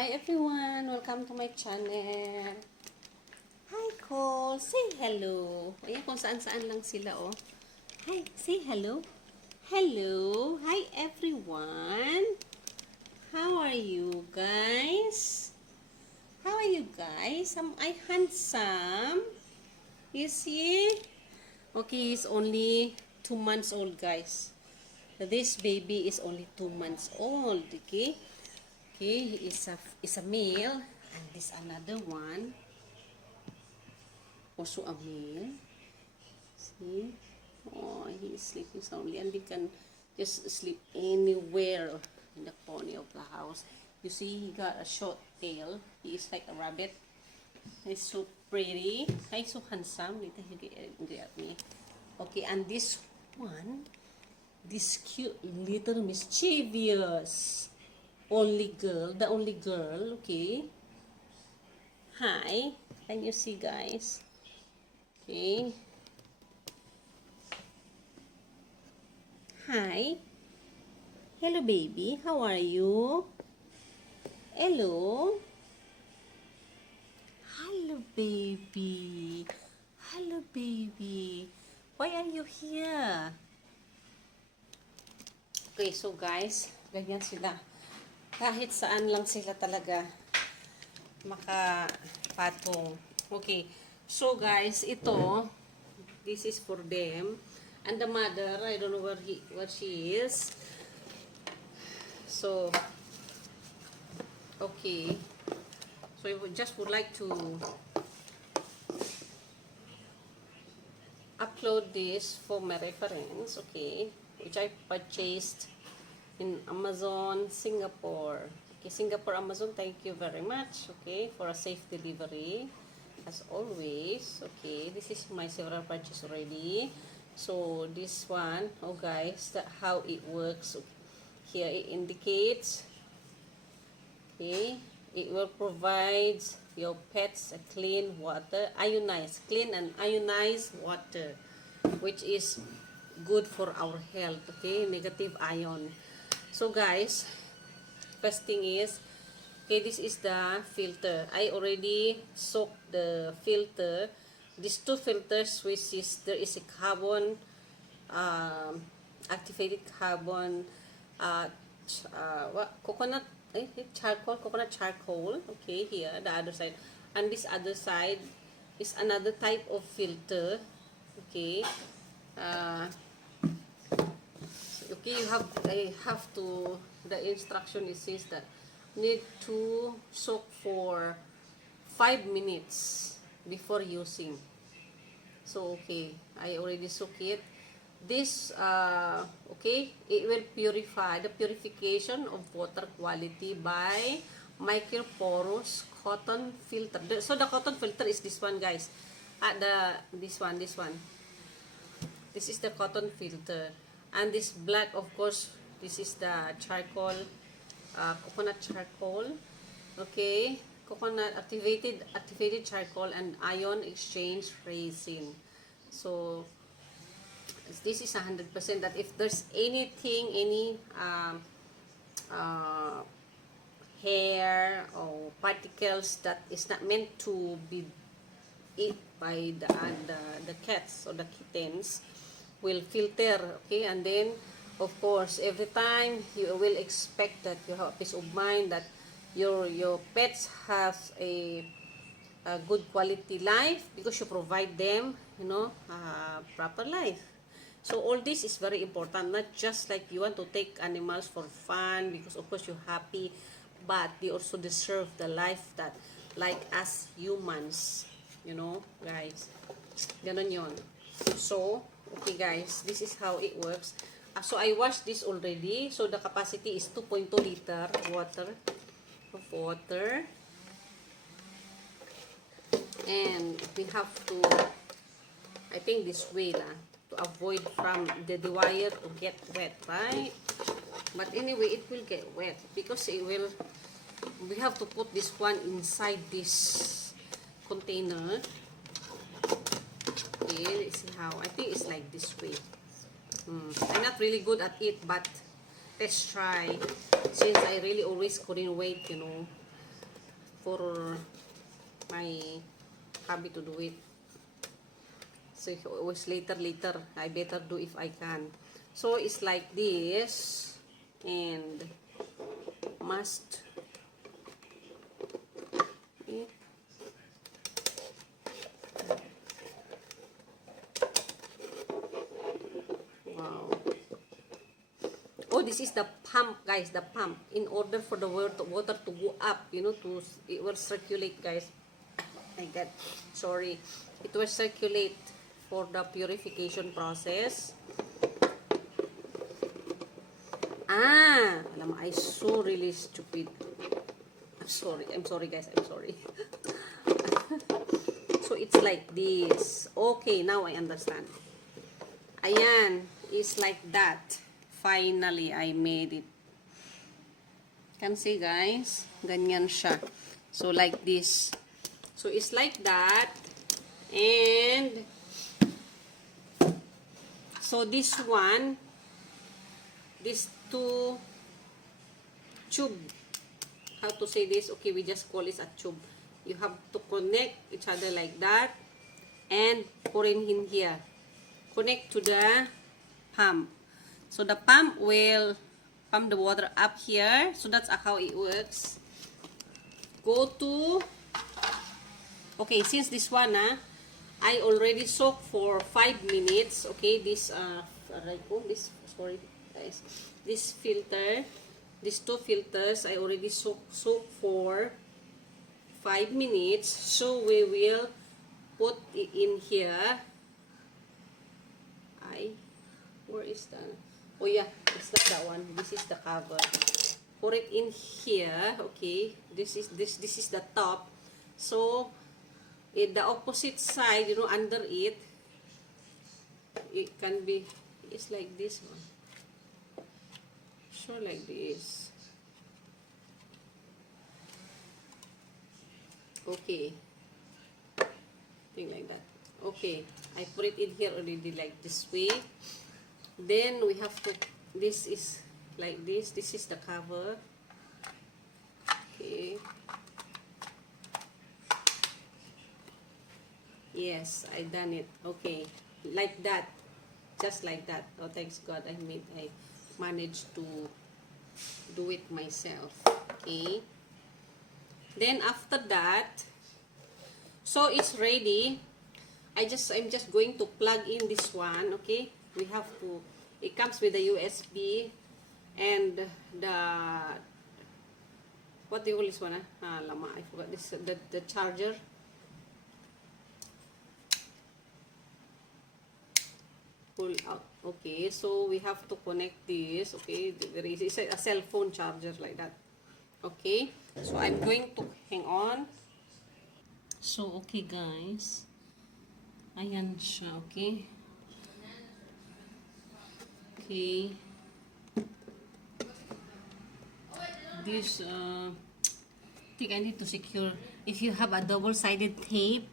Hi everyone! Welcome to my channel. Hi Cole! Say hello! Ayan kung saan-saan lang sila oh. Hi! Say hello! Hello! Hi everyone! How are you guys? How are you guys? Am I handsome? You see? Okay, he's only 2 months old guys. This baby is only 2 months old, okay? Okay, he is a male, and this another one, also a male. See? Oh, he is sleeping soundly, and they can just sleep anywhere in the corner of the house. You see, he got a short tail. He is like a rabbit. He's so pretty. He's so handsome. Later he'll get angry at me. Okay, and this one, this cute little mischievous the only girl, okay. Hi, can you see guys? Okay. Hi. Hello baby, how are you? Hello. Hello baby. Hello baby. Why are you here? Okay, so guys, ganyan sila. Kahit saan lang sila talaga makapatong. Okay. So guys, ito, this is for them. And the mother, I don't know where she is. So, okay. So I would like to upload this for my reference, okay, which I purchased in Amazon, Singapore. Okay, Singapore, Amazon, thank you very much, okay, for a safe delivery, as always. Okay, this is my several purchase already. So, this one, oh guys, how it works. Here it indicates, okay, it will provide your pets a clean and ionized water, which is good for our health, okay, negative ion. So guys, first thing is, okay, this is the filter. I already soaked the filter. These two filters, which is, there is a carbon, activated carbon, coconut, coconut charcoal, okay, here, the other side. And this other side is another type of filter, okay. Okay, the instruction, it says that need to soak for 5 minutes before using. So, okay, I already soak it. This, okay, it will purify, the purification of water quality by microporous cotton filter. So, the cotton filter is this one, guys. This one. This is the cotton filter. And this black, of course, this is the charcoal, coconut charcoal. Okay, coconut activated charcoal and ion exchange resin. So, this is 100% that if there's anything, any hair or particles that is not meant to be eat by the cats or the kittens, will filter, okay. And then, of course, every time you will expect that you have peace of mind that your pets have a good quality life, because you provide them, proper life. So all this is very important, not just like you want to take animals for fun because of course you're happy, but they also deserve the life that like us humans, guys. Ganon yon. So, okay guys, this is how it works. So I washed this already. So the capacity is 2.2 liter of water. And we have to, I think this way lah, to avoid from the wire to get wet, right? But anyway, it will get wet because we have to put this one inside this container. Okay, let's see how. I think it's like this way. I'm not really good at it, but let's try. Since I really always couldn't wait, for my hubby to do it. So it was later. I better do if I can. So it's like this, and must. Okay. Wow. Oh, this is the pump, guys. The pump. In order for the water to go up, you know, it will circulate, guys. Like that. Sorry. It will circulate for the purification process. Alam mo, I so really stupid. I'm sorry guys, I'm sorry. So it's like this. Okay, now I understand. Ayan, it's like that. Finally, I made it. Can see guys, ganyan siya. So like this. So it's like that. And so this one, these two tube, how to say this? Okay, we just call it a tube. You have to connect each other like that and pour in here. Connect to the pump. So the pump will pump the water up here. So that's how it works. Go to, okay, since this one, I already soak for 5 minutes. Okay, this sorry guys, this filter, these two filters, I already soak for 5 minutes. So we will put it in here. Where is that? Oh yeah, it's not that one. This is the cover. Put it in here. Okay, this is the top. So the opposite side, you know, under it can be, it's like this one. So like this. Okay, thing like that. Okay, I put it in here already like this way. Then we have to, this is like this. This is the cover. Okay. Yes, I done it. Okay, like that, just like that. Oh, thanks God, I managed to do it myself. Okay. Then after that, so it's ready. I'm just going to plug in this one. Okay, we have to. It comes with the USB and the, what do you call this one? Lama, I forgot this. The charger. Pull out. Okay, so we have to connect this. Okay, there is a cell phone charger like that. Okay, so I'm going to hang on. So okay guys, ayan siya. Okay, okay, this I think I need to secure. If you have a double-sided tape,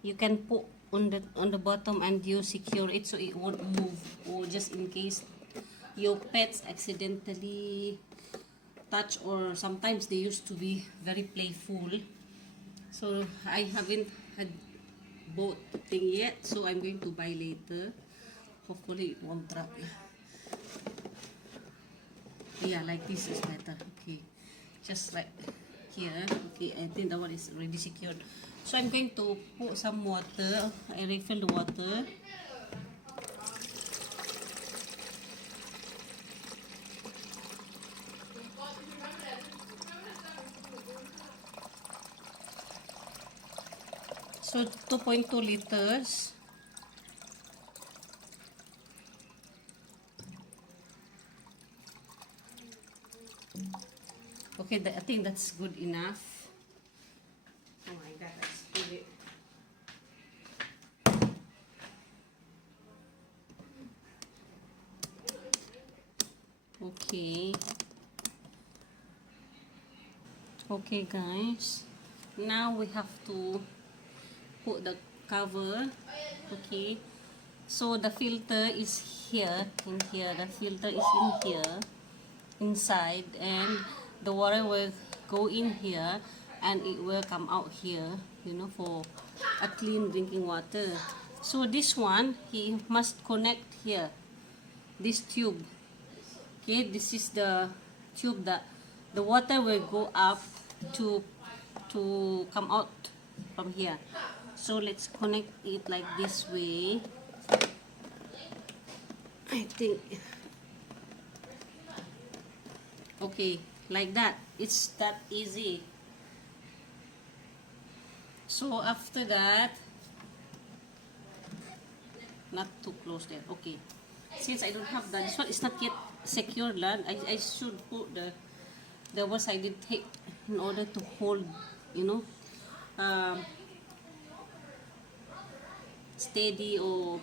you can put on the bottom and you secure it so it won't move, or just in case your pets accidentally touch, or sometimes they used to be very playful. So I haven't had both thing yet, so I'm going to buy later. Hopefully it won't drop. Yeah, like this is better. Okay, just like here. Okay, I think that one is already secured. So I'm going to put some water. I refill the water. So 2.2 liters. Okay, I think that's good enough. Oh my God, I spilled it. Okay. Okay guys, now we have to put the cover. Okay, so the filter is here, in here. The filter is in here, inside, and the water will go in here. and it will come out here, you know, for a clean drinking water. So this one, he must connect here, this tube. Okay, this is the tube that the water will go up to come out from here. So let's connect it like this way. I think, okay, like that. It's that easy. So after that, not too close there. Okay, since I don't have that, this one is not yet secure, I should put the one-sided tape in order to hold, you know, steady or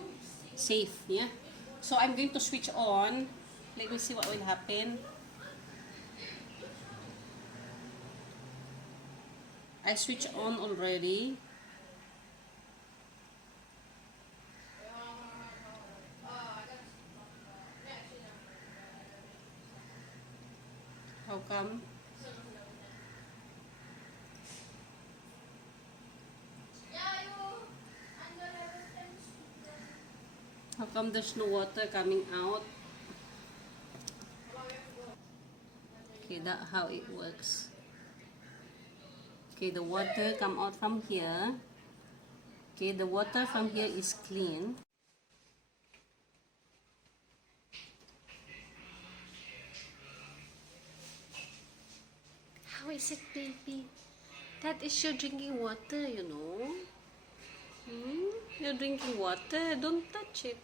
safe. Yeah. So I'm going to switch on. Let me see what will happen. I switch on already. How come? How come there's no water coming out? Okay, that's how it works. Okay, the water come out from here. Okay, the water from here is clean. How is it, baby? That is your drinking water, you know. You're drinking water. Don't touch it.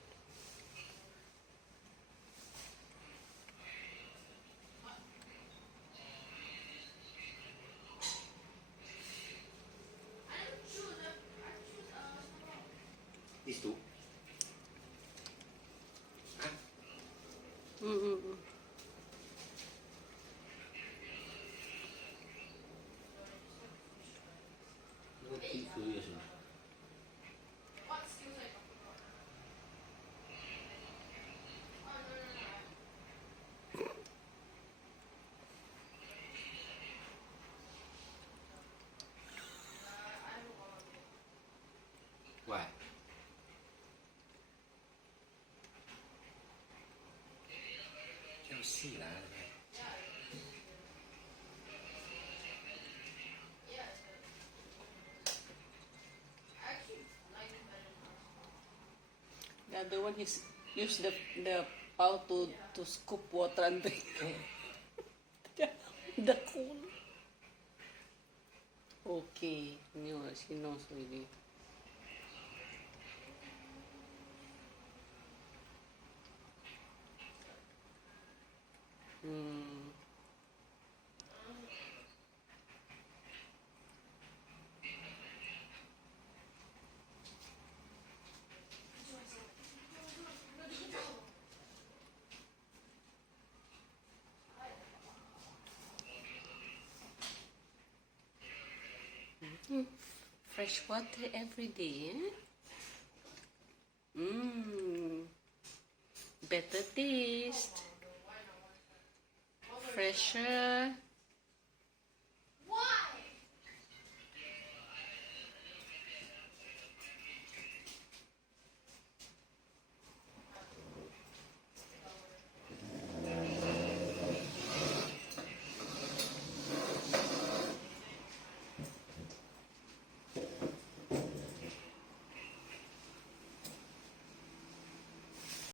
These two? Huh? No, keep curious. Why? Can't see that. The other one is use the bowl to scoop water and drink. The cool. Okay, she knows already. Fresh water every day, eh? Better taste. Fresher.